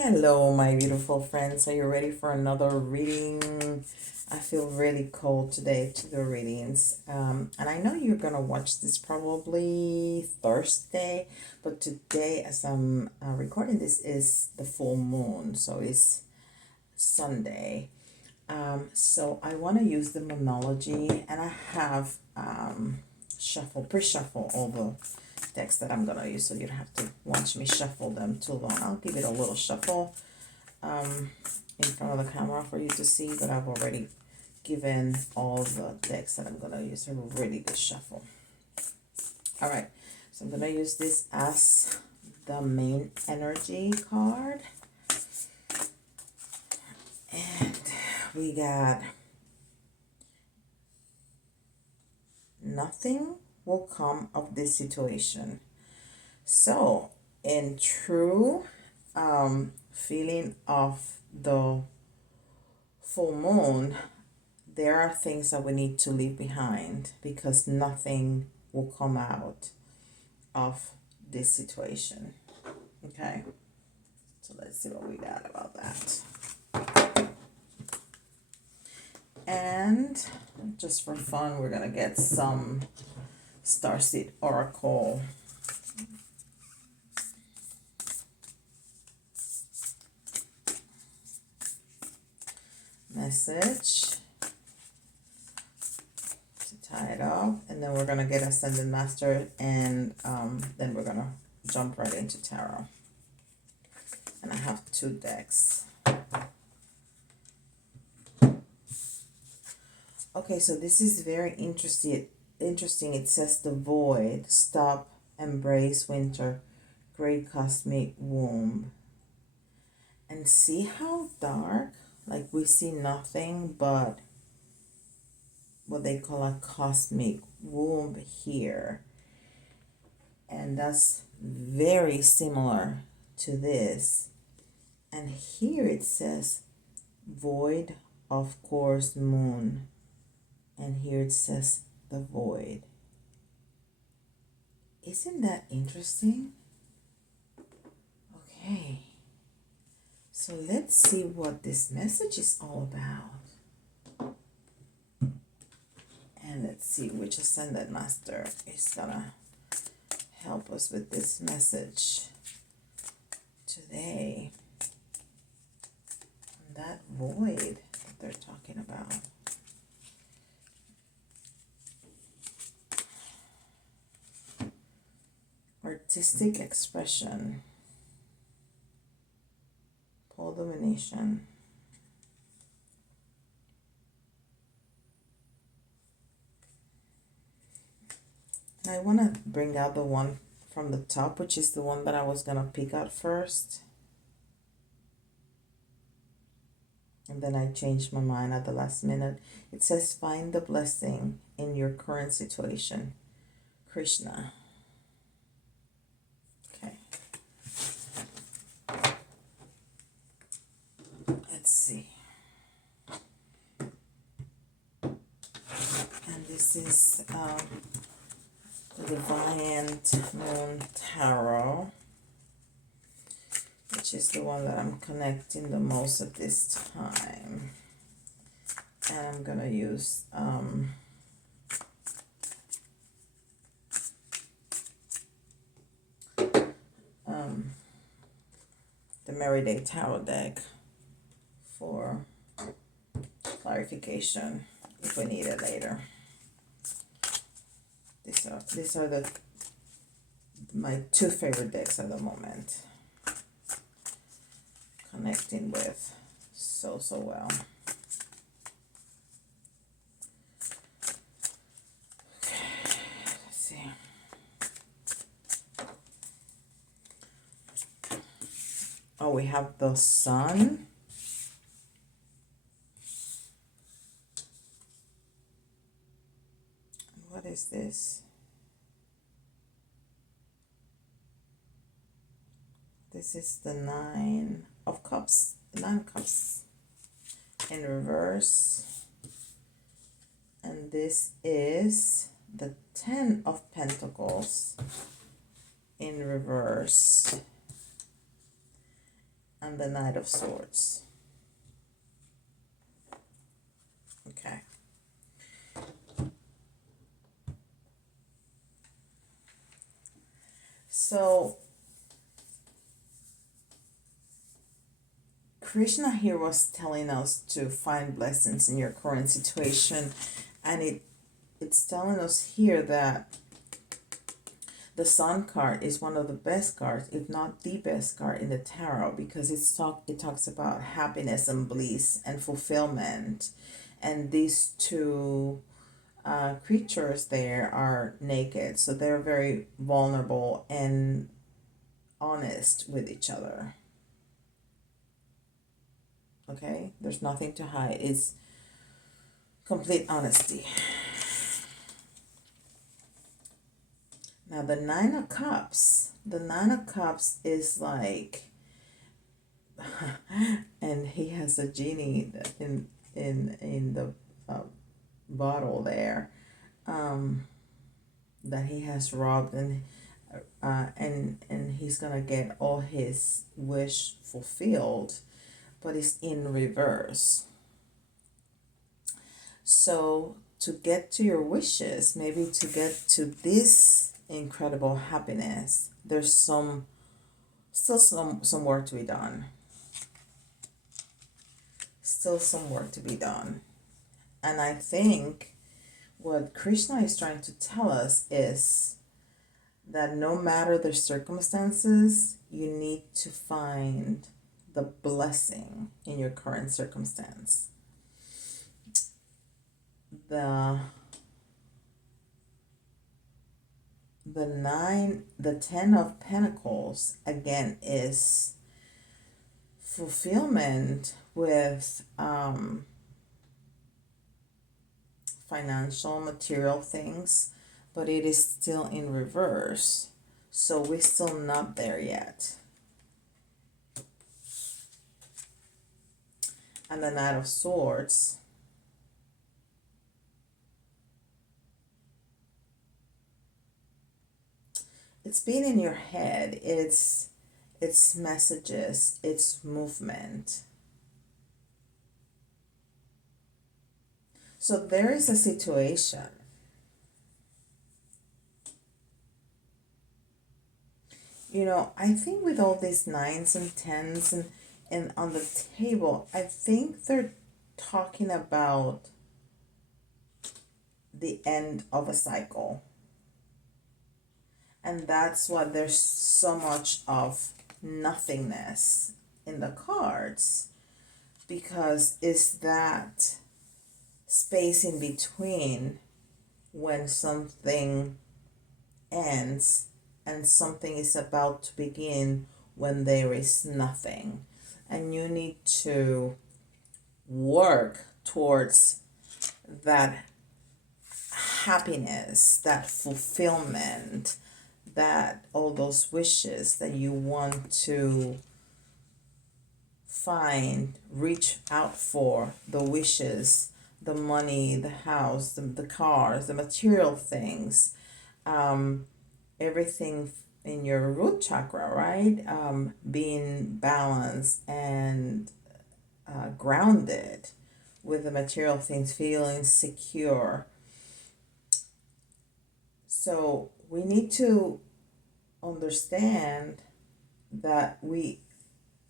Hello, my beautiful friends. Are you ready for another reading? I feel really cold today to the readings. And I know you're going to watch this probably Thursday, but today, as I'm recording this, is the full moon. So it's Sunday. So I want to use the monology, and I have pre-shuffle all the decks that I'm gonna use, so you don't have to watch me shuffle them too long. I'll give it a little shuffle in front of the camera for you to see, but I've already given all the decks that I'm gonna use a really good shuffle. All right, so I'm gonna use this as the main energy card, and we got nothing will come of this situation. So, in true feeling of the full moon, there are things that we need to leave behind because nothing will come out of this situation. Okay, so let's see what we got about that. And just for fun, we're gonna get some Starseed Oracle message to tie it up, and then we're gonna get Ascended Master, and then we're gonna jump right into tarot. And I have 2 decks. Okay, so this is very interesting. It says the void, stop, embrace winter, great cosmic womb. And see how dark? Like we see nothing but what they call a cosmic womb here. And that's very similar to this. And here it says void of course moon. And here it says the void. Isn't that interesting? Okay. So let's see what this message is all about. And let's see which Ascended Master is gonna help us with this message today. And that void that they're talking about. Artistic expression. Pole domination. I want to bring out the one from the top, which is the one that I was going to pick out first. And then I changed my mind at the last minute. It says, find the blessing in your current situation. Krishna. Okay. Let's see. And this is the Deviant Moon Tarot, which is the one that I'm connecting the most at this time. And I'm going to use the Merry Tarot deck for clarification if we need it later. These are my 2 favorite decks at the moment. Connecting with so well. Okay, let's see. Oh, we have the Sun. What is this? This is the 9 of Cups, 9 Cups in reverse. And this is the 10 of Pentacles in reverse. and the Knight of Swords. Okay. So Krishna here was telling us to find blessings in your current situation, and it's telling us here that the Sun card is one of the best cards, if not the best card in the tarot, because it talks about happiness and bliss and fulfillment, and these two creatures there are naked, so they're very vulnerable and honest with each other. Okay, there's nothing to hide. It's complete honesty. Now the Nine of Cups. The Nine of Cups is like, and he has a genie in the bottle there, that he has robbed, and he's gonna get all his wish fulfilled, but it's in reverse. So to get to your wishes, maybe to get to this incredible happiness, there's still some work to be done. Still some work to be done. And I think what Krishna is trying to tell us is that no matter the circumstances, you need to find the blessing in your current circumstance. The 10 of Pentacles again is fulfillment with financial, material things, but it is still in reverse, so we're still not there yet. And the Knight of Swords, it's been in your head, it's messages, it's movement. So there is a situation. You know, I think with all these nines and tens and on the table, I think they're talking about the end of a cycle. And that's why there's so much of nothingness in the cards, because it's that space in between when something ends and something is about to begin, when there is nothing. And you need to work towards that happiness, that fulfillment, that all those wishes that you want to find, reach out for, the wishes, the money, the house, the cars, the material things, everything in your root chakra, right? Being balanced and grounded with the material things, feeling secure. So we need to understand that we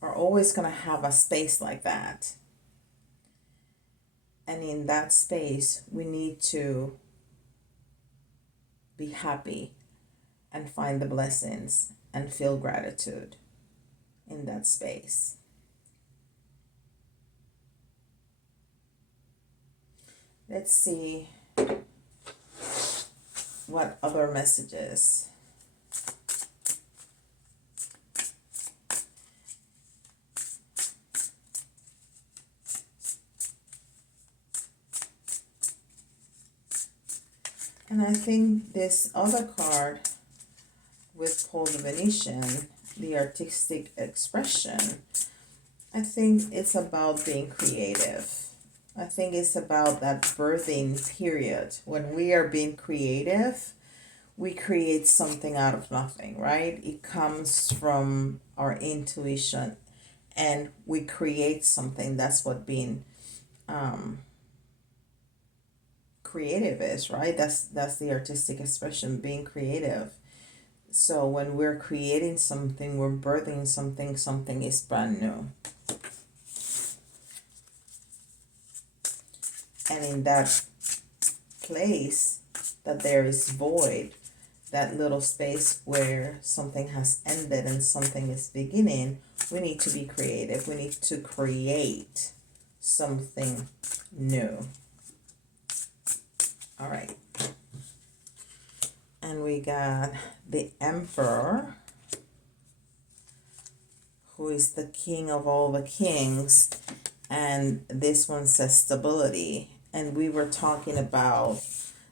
are always going to have a space like that. And in that space, we need to be happy and find the blessings and feel gratitude in that space. Let's see what other messages. And I think this other card with Paul the Venetian, the artistic expression, I think it's about being creative. I think it's about that birthing period. When we are being creative, we create something out of nothing, right? It comes from our intuition and we create something. That's what being creative is, right? That's the artistic expression, being creative. So when we're creating something, we're birthing something, something is brand new. And in that place that there is void, that little space where something has ended and something is beginning, we need to be creative. We need to create something new. All right. And we got the Emperor, who is the king of all the kings. And this one says stability. And we were talking about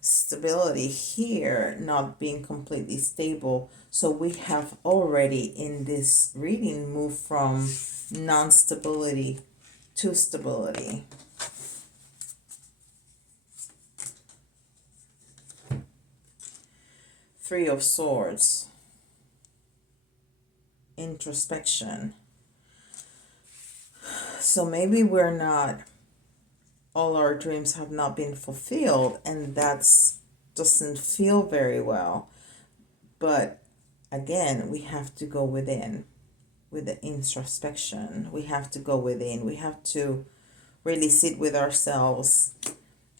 stability here not being completely stable. So we have already in this reading moved from non-stability to stability. Three of Swords. Introspection. So maybe we're not, all our dreams have not been fulfilled, and that's doesn't feel very well. But again, we have to go within with the introspection. We have to go within. We have to really sit with ourselves,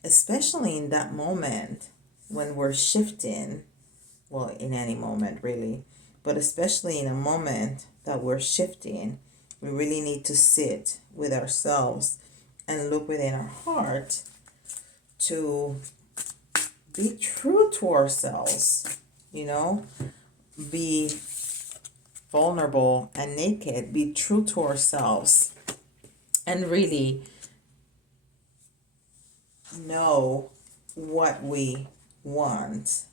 especially in that moment when we're shifting. Well, in any moment, really, but especially in a moment that we're shifting, we really need to sit with ourselves and look within our heart to be true to ourselves, be vulnerable and naked, be true to ourselves, and really know what we want,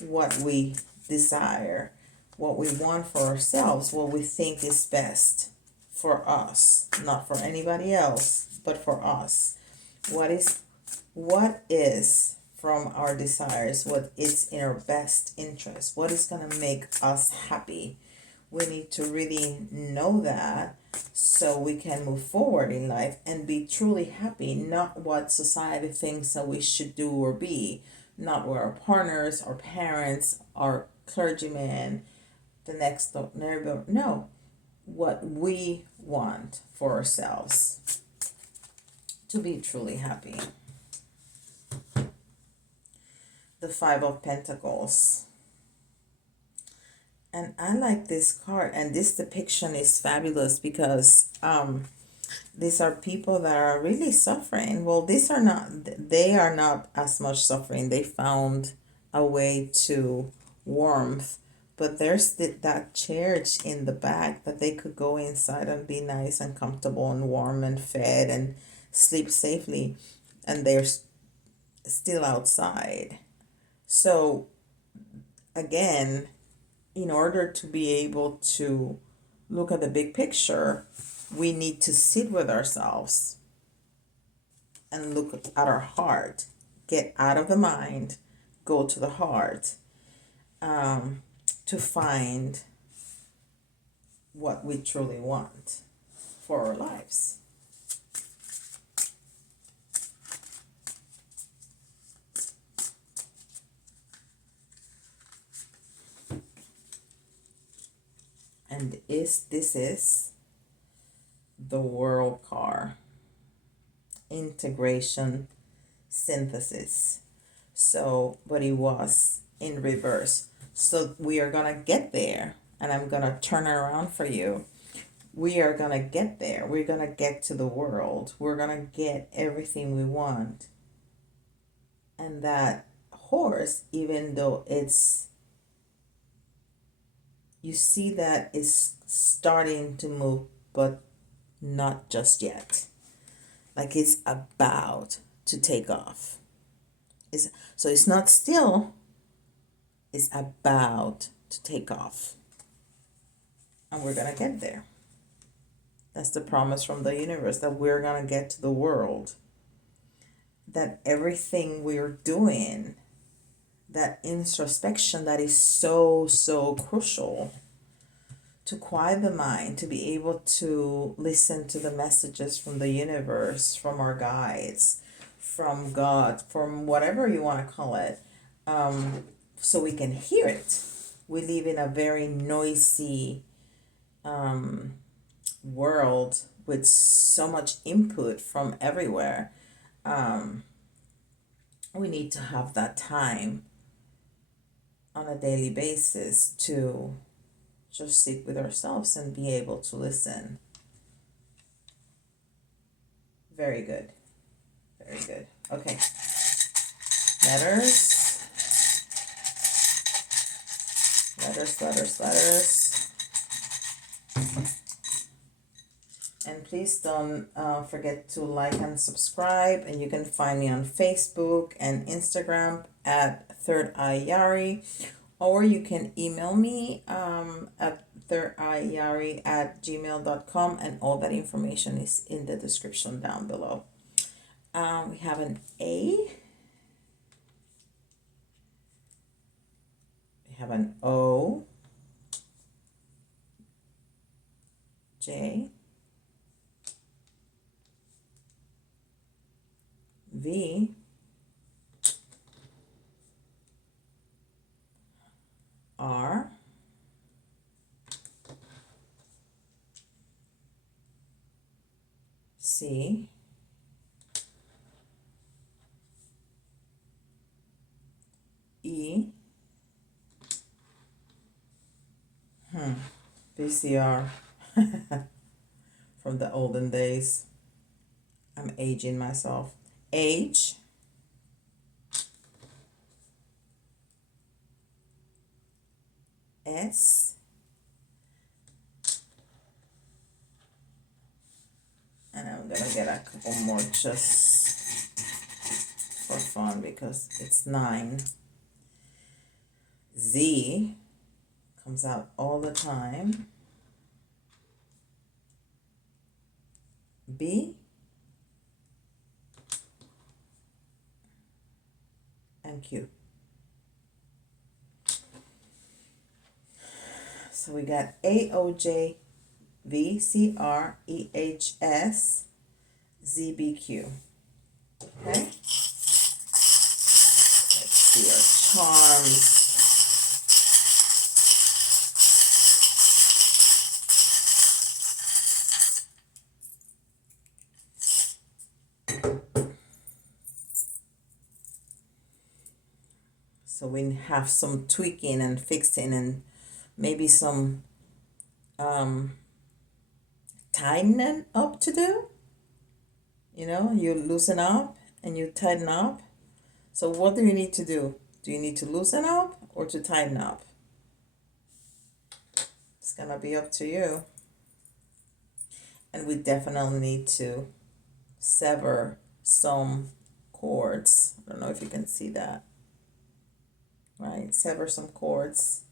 what we desire, what we want for ourselves, what we think is best for us, not for anybody else, but for us. What is from our desires, what is in our best interest, what is going to make us happy. We need to really know that so we can move forward in life and be truly happy, not what society thinks that we should do or be, not with our partners, our parents, our clergymen, the next door neighbor. No, what we want for ourselves to be truly happy. The Five of Pentacles. And I like this card, and this depiction is fabulous because these are people that are really suffering. Well, they are not as much suffering. They found a way to warmth, but there's that church in the back that they could go inside and be nice and comfortable and warm and fed and sleep safely, and they're still outside. So again, in order to be able to look at the big picture, we need to sit with ourselves and look at our heart. Get out of the mind, go to the heart, to find what we truly want for our lives. And this is the World card. Integration, synthesis. So, but it was in reverse. So we are going to get there, and I'm going to turn it around for you. We are going to get there. We're going to get to the world. We're going to get everything we want. And that horse, even though you see that it's starting to move, but not just yet. Like it's about to take off. So it's not still, it's about to take off. And we're going to get there. That's the promise from the universe, that we're going to get to the world. That everything we're doing, that introspection that is so, so crucial to quiet the mind, to be able to listen to the messages from the universe, from our guides, from God, from whatever you want to call it, so we can hear it. We live in a very noisy world with so much input from everywhere. We need to have that time on a daily basis to just sit with ourselves and be able to listen. Very good. Very good. Okay. Letters. Letters. And please don't forget to like and subscribe. And you can find me on Facebook and Instagram at Third Eye Yari. Or you can email me at thirdeyeyari@gmail.com, and all that information is in the description down below. We have an A. We have an O. J. V. R. C. E. VCR. From the olden days. I'm aging myself. H. S. And I'm gonna get a couple more just for fun because it's 9. Z comes out all the time. B. And Q. So we got A, O, J, V, C, R, E, H, S, Z, B, Q. Okay? Let's see our charms. So we have some tweaking and fixing and maybe some tightening up to do. You know, you loosen up and you tighten up. So what do you need to do? Do you need to loosen up or to tighten up? It's gonna be up to you. And we definitely need to sever some cords. I don't know if you can see that. Right? Sever some cords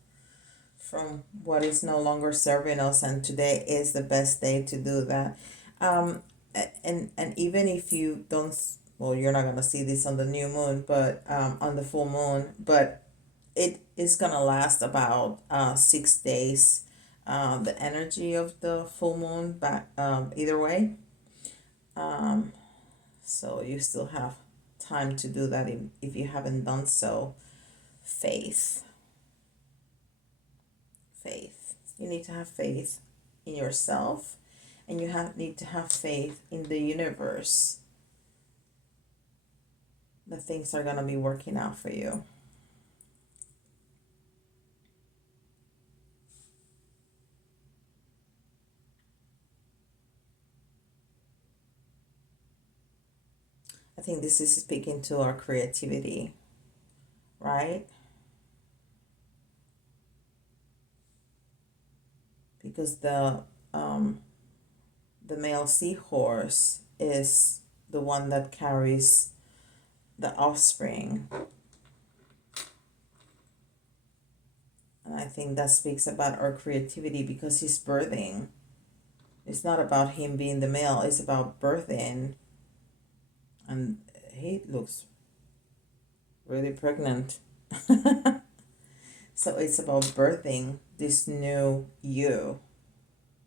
from what is no longer serving us, and today is the best day to do that. And even if you don't, well, you're not gonna see this on the new moon, but on the full moon, but it is gonna last about 6 days. The energy of the full moon, back either way. So you still have time to do that if you haven't done so. Faith. You need to have faith in yourself, and you need to have faith in the universe that things are going to be working out for you. I think this is speaking to our creativity, right? Because the male seahorse is the one that carries the offspring. And I think that speaks about our creativity because he's birthing. It's not about him being the male, it's about birthing. And he looks really pregnant. So it's about birthing this new you,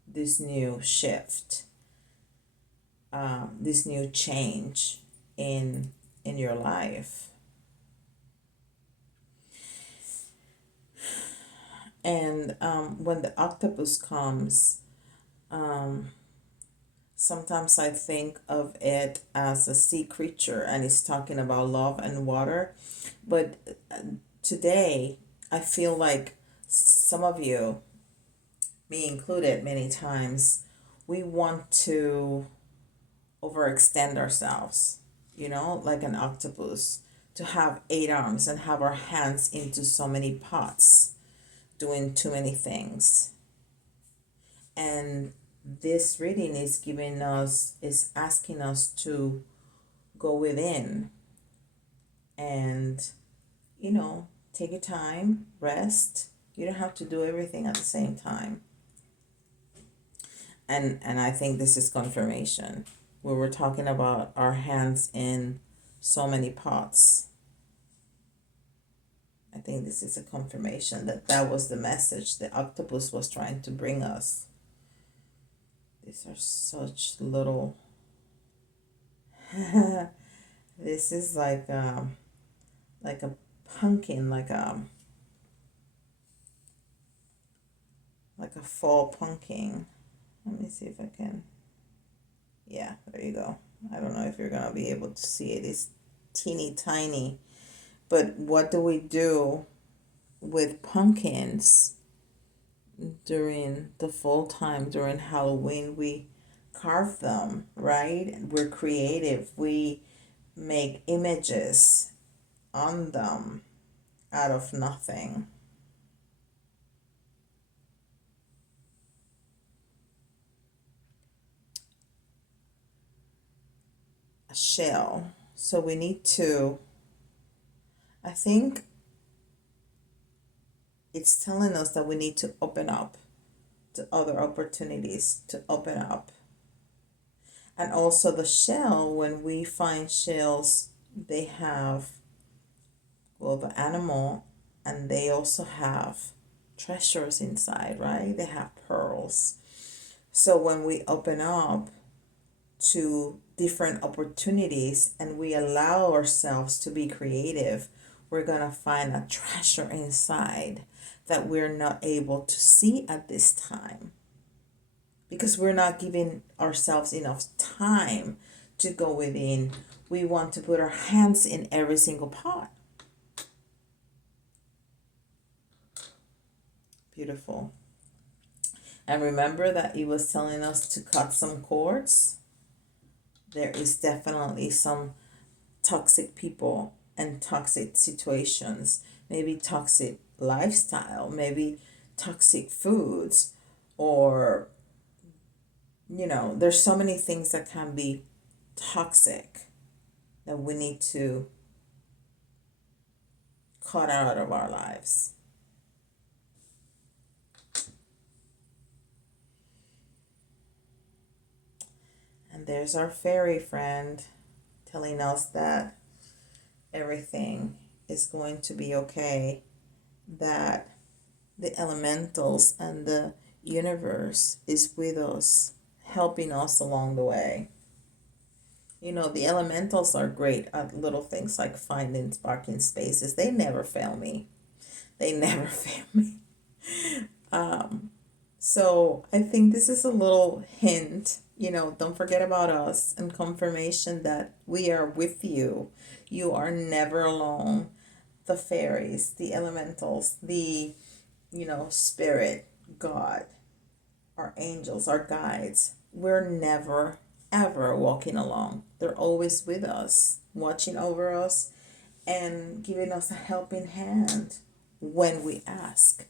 this new shift, this new change in your life. And when the octopus comes, sometimes I think of it as a sea creature and it's talking about love and water. But today, I feel like some of you, me included, many times, we want to overextend ourselves, like an octopus, to have 8 arms and have our hands into so many pots, doing too many things. And this reading is asking us to go within and, take your time, rest. You don't have to do everything at the same time. And I think this is confirmation. Where we're talking about our hands in so many pots. I think this is a confirmation that was the message the octopus was trying to bring us. These are such little. This is like a pumpkin, like a fall pumpkin. Let me see if I can. Yeah, there you go. I don't know if you're gonna be able to see it. It's teeny tiny. But what do we do with pumpkins during the fall time, during Halloween? We carve them, right? We're creative. We make images on them out of nothing. A shell. So we need to, I think it's telling us that we need to open up to other opportunities, to open up. And also the shell, when we find shells, they have, well, the animal, and they also have treasures inside, right? They have pearls. So when we open up to different opportunities and we allow ourselves to be creative, we're going to find a treasure inside that we're not able to see at this time because we're not giving ourselves enough time to go within. We want to put our hands in every single pot. Beautiful. And remember that he was telling us to cut some cords. There is definitely some toxic people and toxic situations, maybe toxic lifestyle, maybe toxic foods, or, there's so many things that can be toxic that we need to cut out of our lives. And there's our fairy friend telling us that everything is going to be okay, that the elementals and the universe is with us, helping us along the way. The elementals are great at little things like finding sparking spaces. They never fail me. They never fail me. So I think this is a little hint, don't forget about us, and confirmation that we are with you. You are never alone. The fairies, the elementals, the, spirit, God, our angels, our guides, we're never, ever walking alone. They're always with us, watching over us, and giving us a helping hand when we ask.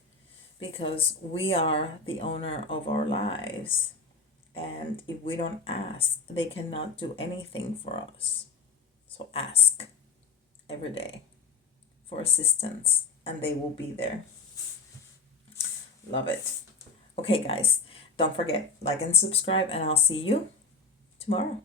Because we are the owner of our lives. And if we don't ask, they cannot do anything for us. So ask every day for assistance, and they will be there. Love it. Okay, guys, don't forget, like and subscribe, and I'll see you tomorrow.